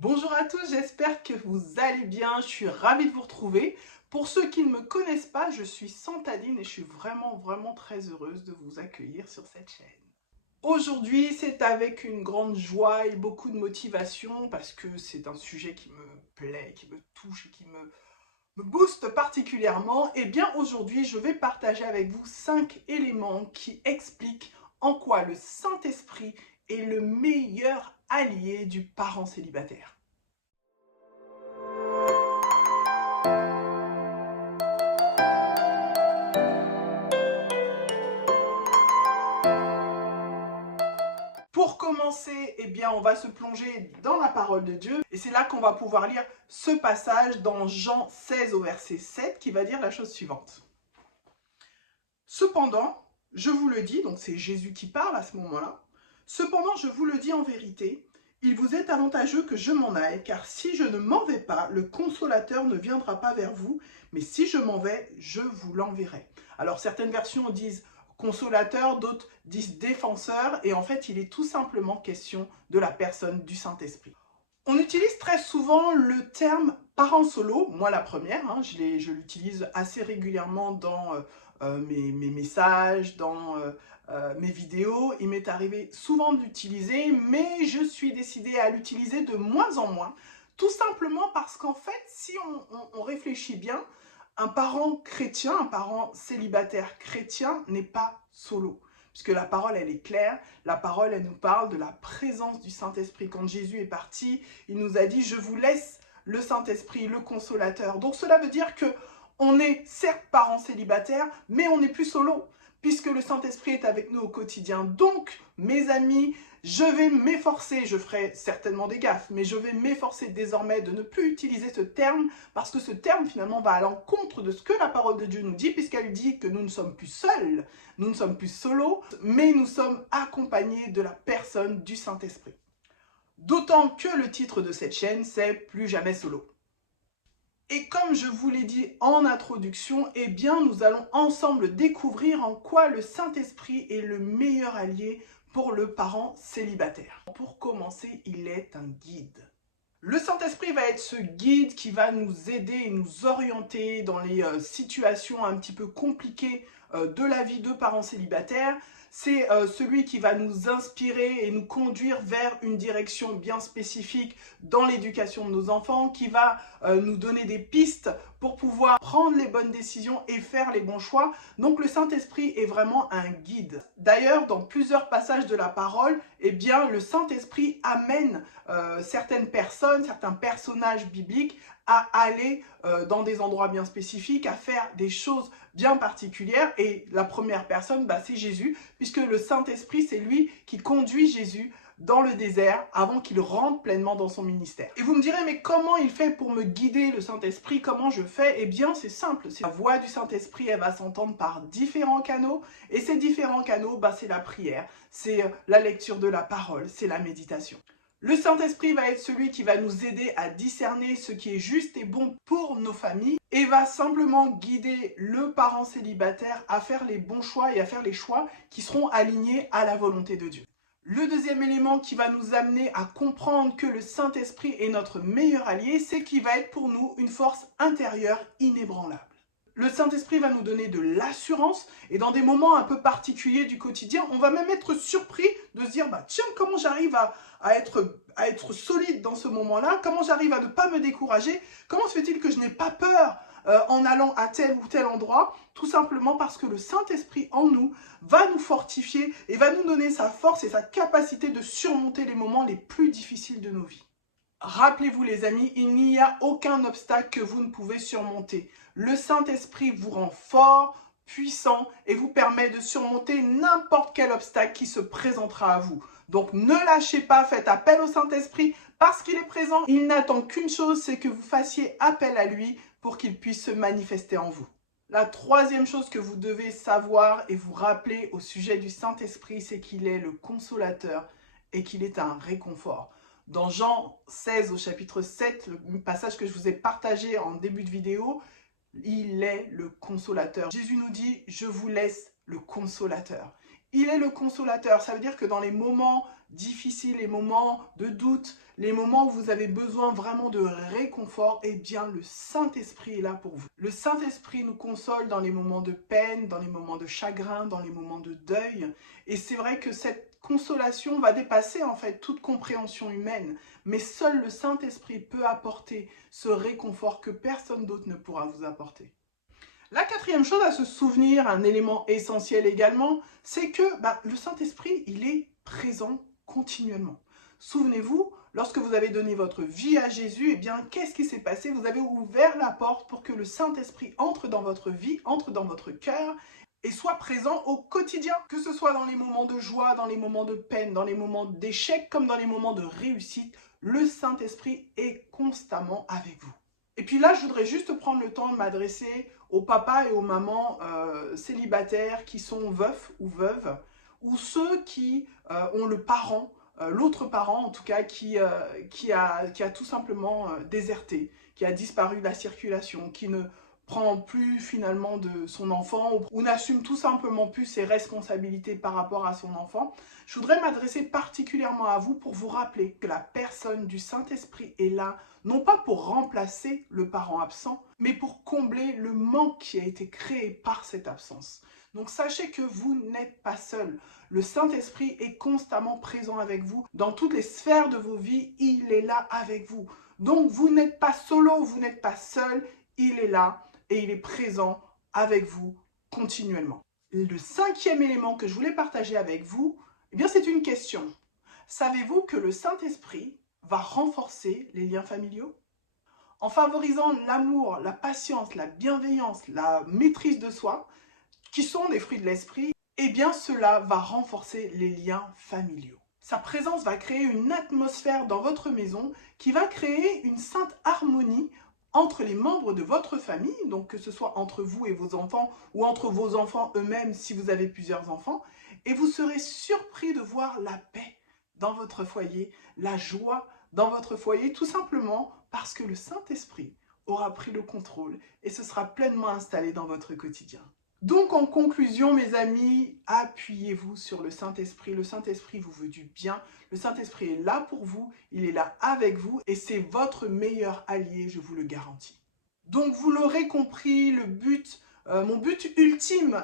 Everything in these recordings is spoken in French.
Bonjour à tous, j'espère que vous allez bien, je suis ravie de vous retrouver. Pour ceux qui ne me connaissent pas, je suis Santadine et je suis vraiment très heureuse de vous accueillir sur cette chaîne. Aujourd'hui, c'est avec une grande joie et beaucoup de motivation parce que c'est un sujet qui me plaît, qui me touche et qui me booste particulièrement. Et bien aujourd'hui, je vais partager avec vous 5 éléments qui expliquent en quoi le Saint-Esprit est le meilleur allié du parent célibataire. Pour commencer, eh bien, on va se plonger dans la parole de Dieu. Et c'est là qu'on va pouvoir lire ce passage dans Jean 16 au verset 7 qui va dire la chose suivante. Cependant, je vous le dis, donc c'est Jésus qui parle à ce moment-là. Cependant, je vous le dis en vérité, il vous est avantageux que je m'en aille, car si je ne m'en vais pas, le consolateur ne viendra pas vers vous, mais si je m'en vais, je vous l'enverrai. Alors certaines versions disent consolateur, d'autres disent défenseur, et en fait il est tout simplement question de la personne du Saint-Esprit. On utilise très souvent le terme parent solo, moi la première, je l'utilise assez régulièrement dans mes messages, dans mes vidéos. Il m'est arrivé souvent d'utiliser, mais je suis décidée à l'utiliser de moins en moins, tout simplement parce qu'en fait, si on réfléchit bien, un parent chrétien, un parent célibataire chrétien n'est pas solo. Puisque la parole, elle est claire, la parole, elle nous parle de la présence du Saint-Esprit. Quand Jésus est parti, il nous a dit « Je vous laisse le Saint-Esprit, le consolateur ». Donc cela veut dire que on est certes parents célibataires, mais on n'est plus solo, puisque le Saint-Esprit est avec nous au quotidien. Donc, mes amis, je vais m'efforcer, je ferai certainement des gaffes, mais je vais m'efforcer désormais de ne plus utiliser ce terme, parce que ce terme finalement va à l'encontre de ce que la parole de Dieu nous dit, puisqu'elle dit que nous ne sommes plus seuls, nous ne sommes plus solos, mais nous sommes accompagnés de la personne du Saint-Esprit. D'autant que le titre de cette chaîne, c'est « Plus jamais solo ». Et comme je vous l'ai dit en introduction, eh bien nous allons ensemble découvrir en quoi le Saint-Esprit est le meilleur allié pour le parent célibataire. Pour commencer, il est un guide. Le Saint-Esprit va être ce guide qui va nous aider et nous orienter dans les situations un petit peu compliquées de la vie de parents célibataires. C'est celui qui va nous inspirer et nous conduire vers une direction bien spécifique dans l'éducation de nos enfants, qui va nous donner des pistes pour pouvoir prendre les bonnes décisions et faire les bons choix. Donc le Saint-Esprit est vraiment un guide. D'ailleurs, dans plusieurs passages de la parole, eh bien, le Saint-Esprit amène certaines personnes, certains personnages bibliques à aller dans des endroits bien spécifiques, à faire des choses bien particulières. Et la première personne, c'est Jésus, puisque le Saint-Esprit, c'est lui qui conduit Jésus dans le désert avant qu'il rentre pleinement dans son ministère. Et vous me direz, mais comment il fait pour me guider, le Saint-Esprit? Comment je fais? Eh bien, c'est simple. La voix du Saint-Esprit, elle va s'entendre par différents canaux. Et ces différents canaux, c'est la prière, c'est la lecture de la parole, c'est la méditation. Le Saint-Esprit va être celui qui va nous aider à discerner ce qui est juste et bon pour nos familles et va simplement guider le parent célibataire à faire les bons choix et à faire les choix qui seront alignés à la volonté de Dieu. Le deuxième élément qui va nous amener à comprendre que le Saint-Esprit est notre meilleur allié, c'est qu'il va être pour nous une force intérieure inébranlable. Le Saint-Esprit va nous donner de l'assurance et dans des moments un peu particuliers du quotidien, on va même être surpris de se dire tiens, comment j'arrive à être solide dans ce moment-là, comment j'arrive à ne pas me décourager, comment se fait-il que je n'ai pas peur en allant à tel ou tel endroit, tout simplement parce que le Saint-Esprit en nous va nous fortifier et va nous donner sa force et sa capacité de surmonter les moments les plus difficiles de nos vies. Rappelez-vous les amis, il n'y a aucun obstacle que vous ne pouvez surmonter. Le Saint-Esprit vous rend fort, puissant et vous permet de surmonter n'importe quel obstacle qui se présentera à vous. Donc ne lâchez pas, faites appel au Saint-Esprit parce qu'il est présent. Il n'attend qu'une chose, c'est que vous fassiez appel à lui pour qu'il puisse se manifester en vous. La troisième chose que vous devez savoir et vous rappeler au sujet du Saint-Esprit, c'est qu'il est le consolateur et qu'il est un réconfort. Dans Jean 16 au chapitre 7, le passage que je vous ai partagé en début de vidéo, il est le consolateur. Jésus nous dit « Je vous laisse le consolateur ». Il est le consolateur, ça veut dire que dans les moments difficiles, les moments de doute, les moments où vous avez besoin vraiment de réconfort, eh bien le Saint-Esprit est là pour vous. Le Saint-Esprit nous console dans les moments de peine, dans les moments de chagrin, dans les moments de deuil. Et c'est vrai que cette consolation va dépasser en fait toute compréhension humaine. Mais seul le Saint-Esprit peut apporter ce réconfort que personne d'autre ne pourra vous apporter. La quatrième chose à se souvenir, un élément essentiel également, c'est que le Saint-Esprit, il est présent continuellement. Souvenez-vous, lorsque vous avez donné votre vie à Jésus, eh bien, qu'est-ce qui s'est passé? Vous avez ouvert la porte pour que le Saint-Esprit entre dans votre vie, entre dans votre cœur et soit présent au quotidien. Que ce soit dans les moments de joie, dans les moments de peine, dans les moments d'échec, comme dans les moments de réussite, le Saint-Esprit est constamment avec vous. Et puis là, je voudrais juste prendre le temps de m'adresser aux papas et aux mamans célibataires qui sont veufs ou veuves, ou ceux qui ont le parent, l'autre parent en tout cas, qui a tout simplement déserté, qui a disparu de la circulation, qui ne prend plus finalement de son enfant ou n'assume tout simplement plus ses responsabilités par rapport à son enfant. Je voudrais m'adresser particulièrement à vous pour vous rappeler que la personne du Saint-Esprit est là, non pas pour remplacer le parent absent, mais pour combler le manque qui a été créé par cette absence. Donc sachez que vous n'êtes pas seul. Le Saint-Esprit est constamment présent avec vous. Dans toutes les sphères de vos vies, il est là avec vous. Donc vous n'êtes pas solo, vous n'êtes pas seul, il est là et il est présent avec vous continuellement. Le cinquième élément que je voulais partager avec vous, eh bien c'est une question. Savez-vous que le Saint-Esprit va renforcer les liens familiaux? En favorisant l'amour, la patience, la bienveillance, la maîtrise de soi, qui sont des fruits de l'esprit, eh bien cela va renforcer les liens familiaux. Sa présence va créer une atmosphère dans votre maison qui va créer une sainte harmonie entre les membres de votre famille, donc que ce soit entre vous et vos enfants ou entre vos enfants eux-mêmes si vous avez plusieurs enfants, et vous serez surpris de voir la paix dans votre foyer, la joie dans votre foyer, tout simplement parce que le Saint-Esprit aura pris le contrôle et se sera pleinement installé dans votre quotidien. Donc en conclusion, mes amis, appuyez-vous sur le Saint-Esprit. Le Saint-Esprit vous veut du bien. Le Saint-Esprit est là pour vous, il est là avec vous et c'est votre meilleur allié, je vous le garantis. Donc vous l'aurez compris, mon but ultime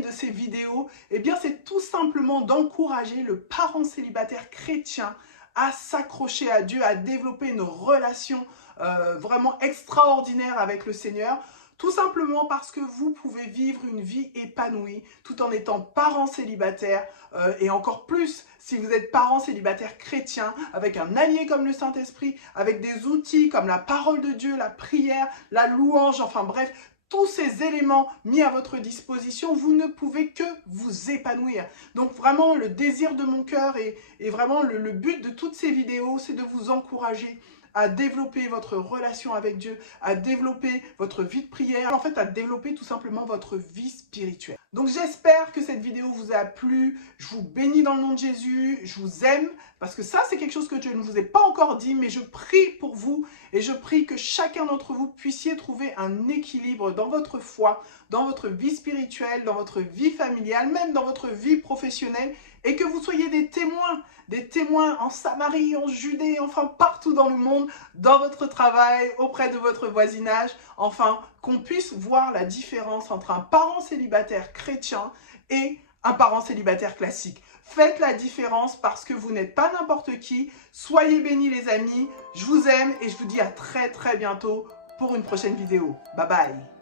de ces vidéos, eh bien c'est tout simplement d'encourager le parent célibataire chrétien à s'accrocher à Dieu, à développer une relation vraiment extraordinaire avec le Seigneur. Tout simplement parce que vous pouvez vivre une vie épanouie tout en étant parent célibataire et encore plus si vous êtes parent célibataire chrétien avec un allié comme le Saint-Esprit, avec des outils comme la parole de Dieu, la prière, la louange, enfin bref, tous ces éléments mis à votre disposition, vous ne pouvez que vous épanouir. Donc vraiment, le désir de mon cœur et vraiment le but de toutes ces vidéos, c'est de vous encourager à développer votre relation avec Dieu, à développer votre vie de prière, en fait à développer tout simplement votre vie spirituelle. Donc j'espère que cette vidéo vous a plu, je vous bénis dans le nom de Jésus, je vous aime, parce que ça c'est quelque chose que je ne vous ai pas encore dit, mais je prie pour vous et je prie que chacun d'entre vous puissiez trouver un équilibre dans votre foi, dans votre vie spirituelle, dans votre vie familiale, même dans votre vie professionnelle, et que vous soyez des témoins en Samarie, en Judée, enfin partout dans le monde, dans votre travail, auprès de votre voisinage, enfin qu'on puisse voir la différence entre un parent célibataire chrétien et un parent célibataire classique. Faites la différence parce que vous n'êtes pas n'importe qui. Soyez bénis les amis, je vous aime et je vous dis à très bientôt pour une prochaine vidéo. Bye bye.